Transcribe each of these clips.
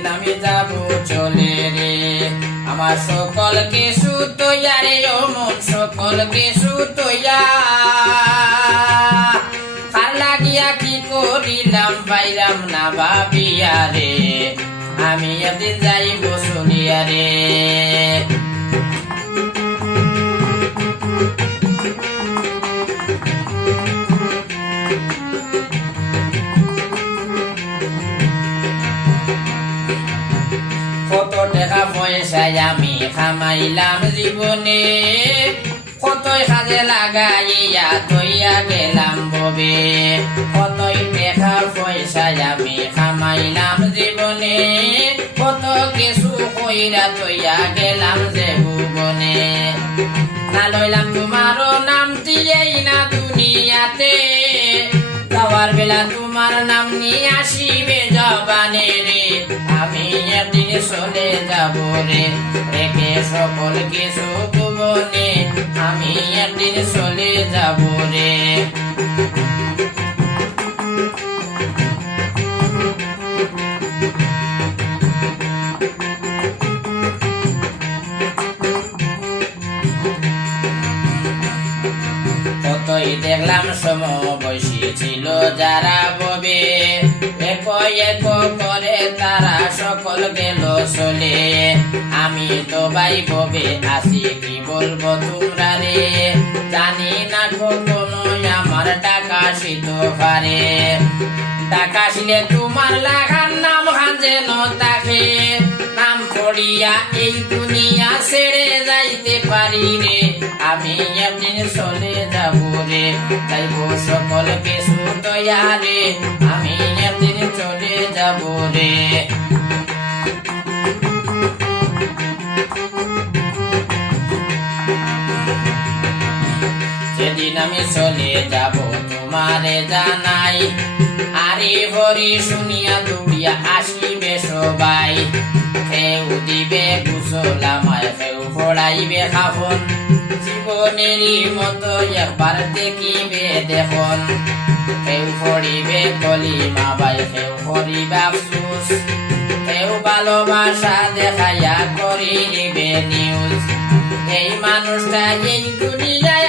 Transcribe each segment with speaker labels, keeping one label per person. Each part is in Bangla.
Speaker 1: একদিন আমি যাব, চলে রে। আমার সকল কিছু তৈয়া রে ও মন সকল কিছু তৈয়া কার লাগিয়া কি করিলাম, পাইলাম না ভাবিয়া রে। আমি একদিন যাইব শুনিয়া রে। পয়সায় খামাইলাম জীবনে কতই কাজে লাগাইয়া তৈয়া গেলাম ববে কতই টাকা পয়সায় খামাইলাম জীবনে কত কিছু কইরা তৈয়া গেলাম যে ভুবনে না লইলাম তোমারও নাম দিয়েই না দুনিয়াতে যাওয়ার বেলা তোমার নাম নিয়ে আসিবে চলে যাব রে রেখে সকল কিছু ভুবনে আমি একদিন চলে যাব রে কতই দেখলাম সম বৈশী ছিল যারা সকল গেল চলে আমি তো ভাই ববে আসি কি বলব তোমরা রে? জানি না কখনো আমার টাকা শীত পারে। টাকা শিলে তোমার লাগার নাম খান যেন তাকে। নাম পড়িয়া এই দুনিয়া ছেড়ে যাইতে পারি রে আমি একদিন চলে যাব রে, যাইব সকল কিছু দয়া রে আমি একদিন চলে যাব রে। আমি চলে যাব, তোমারে জানাই। আরে হরি শুনিয়া দৌড়িয়া আসিবে সবাই। কেউ দিবে কুশলামায় কেউ পড়াইবে খাফন। জীবনেরই মতো একবার দেখিবে দেখুন। পড়িবে কলিমা বাই করিবে আফসুস। ভালোবাসা দেখাইয়া করিবে নিউজ এই মানুষটা এই দুনিয়ায়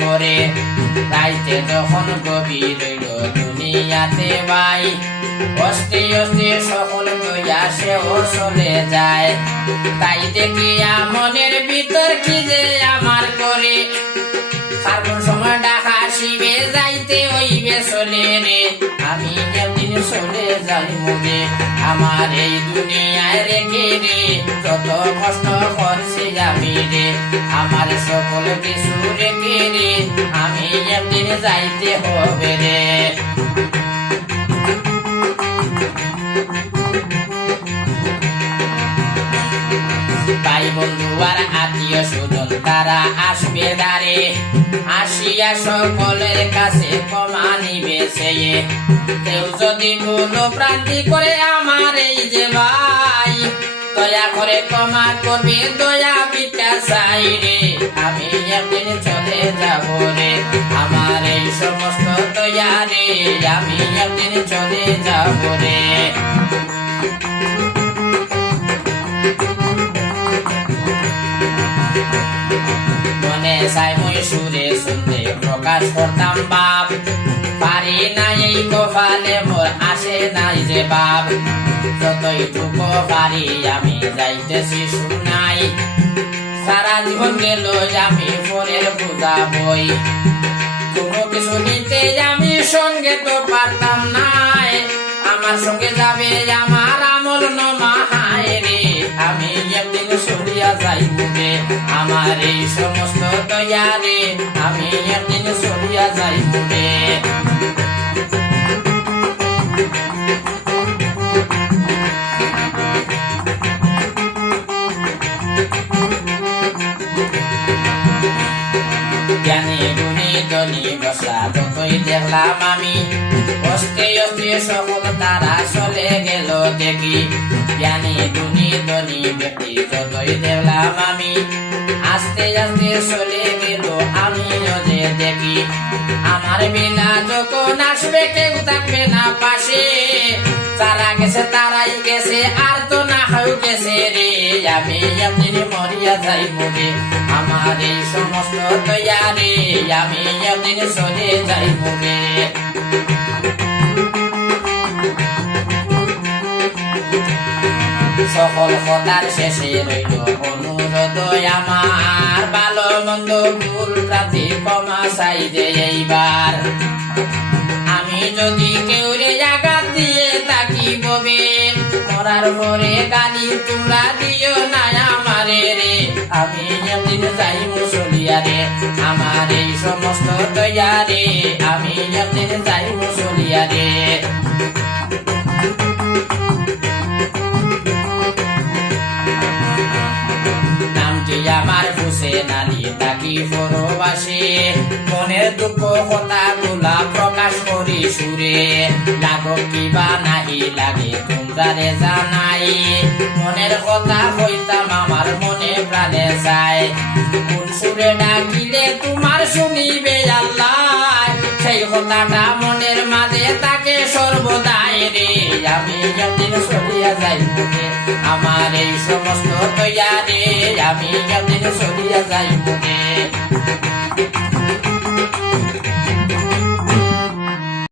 Speaker 1: পরে রাইতে যখন গভীর রইল দুনিয়াতে ভাই অস্তে অস্তে সকল গইয়া সে ও চলে যায়। তাই দেখিয়া মনের ভিতর কি যে আমার করে। সময় ডাকা শিবে যাইতে হইবে চলে রে। আমি কেমন চলে যাই মুগে আমার এই দুনিয়ায় রেখে রে যত কষ্ট করছি আমি রে, আমার সকল কিছু রেখে রে আমি একদিন যাইতে হবে রে। তারা আসবে দাঁড়ে আসিয়া সকলের কাছে ক্ষমা নিবে সে কেউ যদি কোনো প্রান্তি করে আমার এই যে ভাই, দয়া করে ক্ষমা করবে, দয়া বিচার চাই রে আমি একদিন চলে যাব রে, আমার এই সমস্ত দয়া রে। আমি একদিন চলে যাব রে। মনে চাই মই সুরে শুনতে প্রকাশ করতাম বাপ। পারি নাই কপালে, মোর আসে নাই যে বাপ। যতই টুকো পারি, আমি যাইতেছি শুনাই সারা জীবন গেল আমি পরের পূজা বই। কোনো কিছু নিতে আমি সঙ্গে তো পারতাম নাই। আমার সঙ্গে যাবে আমার আমল নমাহায় আমার সমস্ত দয়া আমি একদিন সরিয়া যাইবে অস্তে সকল তারা চলে গেল দেখি। জ্ঞানী দুনি ধনী ব্যক্তি, যতই দেখলাম আমি। আস্তে আস্তে চলে গেল আমিও যে দেখি। আমার বিনা যখন আসবে, কেউ থাকবে না পাশে। তারা গেছে তারাই গেছে, আর তো না হয় গেছে রে। আমি একদিন মরিয়া যাই মুখে, আমার এই সমস্ত তৈয়ারে আমি একদিন চলে যাই মুখে। সকল কথার শেষে রইল অনুরোধ আমার। ভালো মন্দ ভুল প্রাতি ক্ষমা চাই যে এইবার। আমি যদি কেউ রে আঘাত দিয়ে তাকি ববে মরার পরে গালি তোমরা দিও না আমারে রে। আমি একদিন যাই মুসলিয়া রে আমার এই সমস্ত তৈয়ারে আমি একদিন যাই মুসলিয়া নারী তাকি ফরবাসে মনের দুঃখ কথা গুলা প্রকাশ করি সুরে। লাগক কিবা নাহি লাগে তোমরারে জানাই। মনের কথা হইতাম আমার মনে প্রাণে যায় কোন সুরে ডাকিলে তোমার শুনিবে আল্লাহ? সেই কথাটা মনের মাঝে তাকে সর্বদাই রে। আমি একদিন সরিয়া যাই মুখে। আমার এই সমস্ত তৈয়ারে আমি একদিন সরিয়া যাই মুখে।